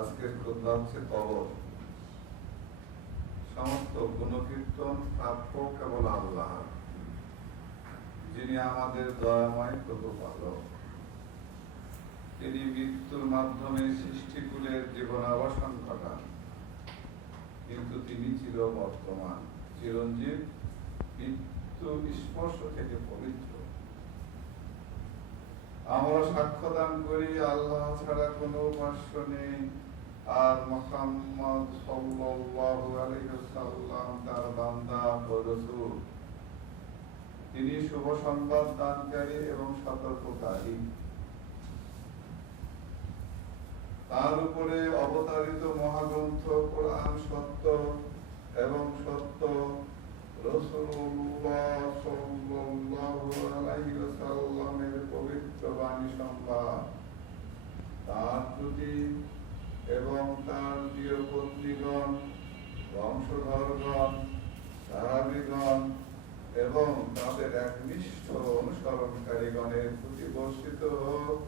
আজকের কথা হচ্ছে কবর সমস্ত গুণকীর্তন প্রাপ্য কেবল আল্লাহ যিনি আমাদের দয়াময় প্রতিপালক তিনি মৃত্যুর মাধ্যমে সৃষ্টিকুলের আবাসন ঘটান। কিন্তু তিনি ছিল বর্তমান চিরঞ্জীব, মৃত্যু স্পর্শ থেকে পবিত্র। আমরা সাক্ষ্য দান করি, আল্লাহ ছাড়া কোনো উপাস্য নেই। আর মোহাম্মদ সাল্লাল্লাহু আলাইহি ওয়াসাল্লাম তার বান্দা ও রাসূল। তিনি শুভ সংবাদ দানকারী এবং সতর্ককারী। তার উপরে অবতারিত মহাগ্রন্থ, কোরআন সত্য এবং সত্য। রসুল্লাহ সাল্লাল্লাহু আলাইহি ওয়াসাল্লামের পবিত্র বাণী সংবাদ প্রতি এবং তার প্রিয় পত্নীগণ, বংশধরগণ সাহাবিগণ এবং তাদের একনিষ্ঠ অনুসরণকারীগণের প্রতি বর্ষিত হোক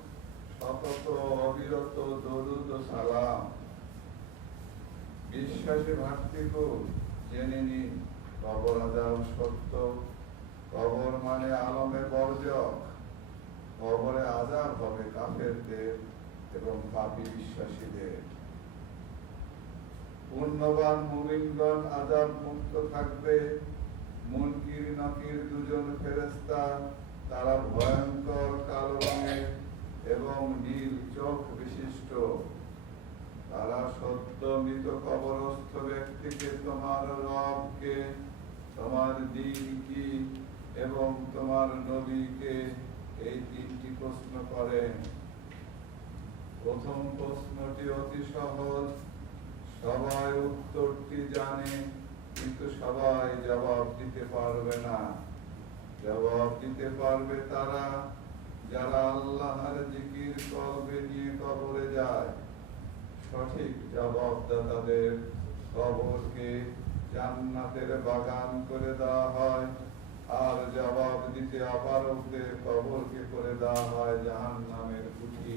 সতত অবিরত দরুদ সালাম। বিশ্বাসে ভাতৃকু, জেনে নিন, কবর আজাব সত্য। কবর মানে আলমে বর্জক। কবরে আজাব হবে কাফেরদের। এবং পাপী বিশ্বাসীদের। পুণ্যবান মুমিনগণ আজাব মুক্ত থাকবে। মুনকির নকির দুজন ফেরেস্তা তারা ভয়ঙ্কর কালো রঙের এবং নীল চোখ বিশিষ্ট। তারা সত্য মৃত কবরস্থ ব্যক্তিকে তোমার রবকে, তোমার দিন এবং তোমার নবীকে এই তিনটি প্রশ্ন করেন। প্রথম প্রশ্নটি অতি সহজ। সবাই উত্তরটি জানে, কিন্তু সবাই জবাব দিতে পারবে না। জবাব দিতে পারবে তারা, যারা আল্লাহর জিকির কলবে নিয়ে কবরে যায়। সঠিক জবাবদাতাদের কবরকে জান্নাতের বাগান করে দেওয়া হয়, আর জবাব দিতে অপারকদের কবরকে করে দেওয়া হয় জাহান্নামের কুঠি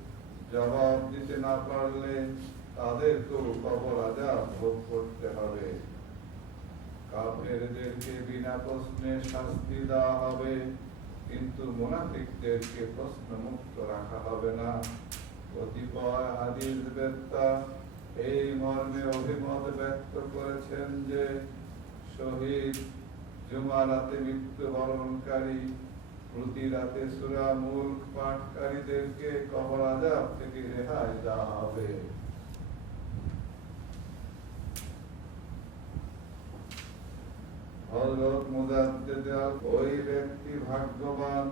জবাব দিতে না পারলে তাদেরকেও কবর আজাব ভোগ করতে হবে। কাফেরদেরকে বিনা প্রশ্নে শাস্তি দেওয়া হবে, কিন্তু মুনাফিকদেরকে প্রশ্ন মুক্ত রাখা হবে না। এই মর্মে অভিমত ব্যক্ত করেছেন যে, শহীদ জুমা রাতে মৃত্যুবরণকারী প্রতি রাতে সুরা মুল্ক পাঠকারীদেরকে কবর আজাব থেকে রেহাই দেওয়া হবে। ওই ব্যক্তি ভাগ্যবান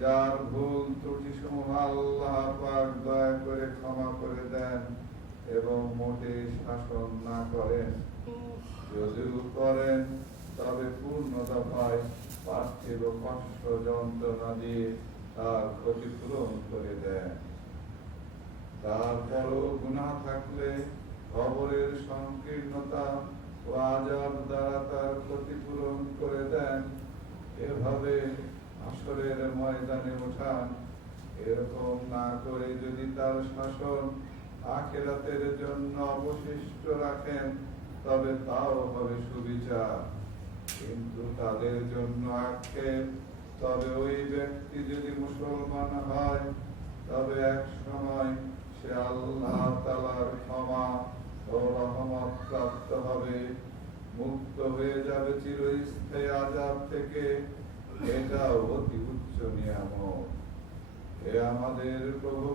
যার ভুল ত্রুটি সমূহ আল্লাহ পাক দয়া করে ক্ষমা করে দেন এবং মোটে শাসন না করেন। যদিও করেন তবে পূর্ণ দফায় পার্থিব কষ্ট যন্ত্রণা তার ক্ষতিপূরণ করে দেন তারপরও গুনাহ থাকলে কবরের সংকীর্ণতা ও আজাব দ্বারা তার ক্ষতিপূরণ করে দেন। এভাবে আসরের ময়দানে ওঠান এরকম না করে যদি তার শাসন আখেরাতের জন্য অবশিষ্ট রাখেন, তবে তাও হবে সুবিচার। কিন্তু তাদের জন্য আক্ষেপ তবে ওই ব্যক্তি যদি মুসলমান হয়, তবে এক সময় সে আল্লাহ তালার ক্ষমা ও রহমত প্রাপ্ত হবে। মুক্ত হয়ে যাবে চিরস্থায়ী আজাদ থেকে। এটাও অতি উচ্চ নিয়ামক হে আমাদের প্রভু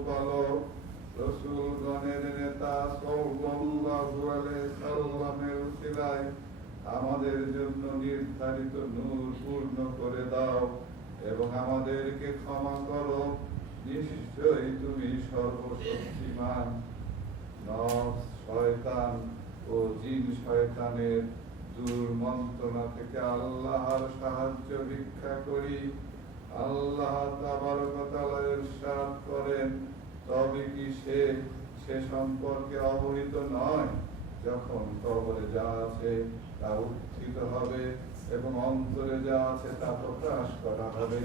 আমাদের জন্য নির্ধারিত নূর পূর্ণ করে দাও এবং আমাদেরকে ক্ষমা করো। নিশ্চয়ই তুমি সর্বশক্তিমান। শয়তান ও জিন শয়তানের দুর্মন্ত্রণা থেকে আল্লাহর সাহায্য ভিক্ষা করি। আল্লাহ করেন, তবে কি সে সে সম্পর্কে অবহিত নয়? যখন কবরে যা আছে তা উত্থিত হবে এবং অন্তরে যা আছে তা প্রকাশ করা হবে।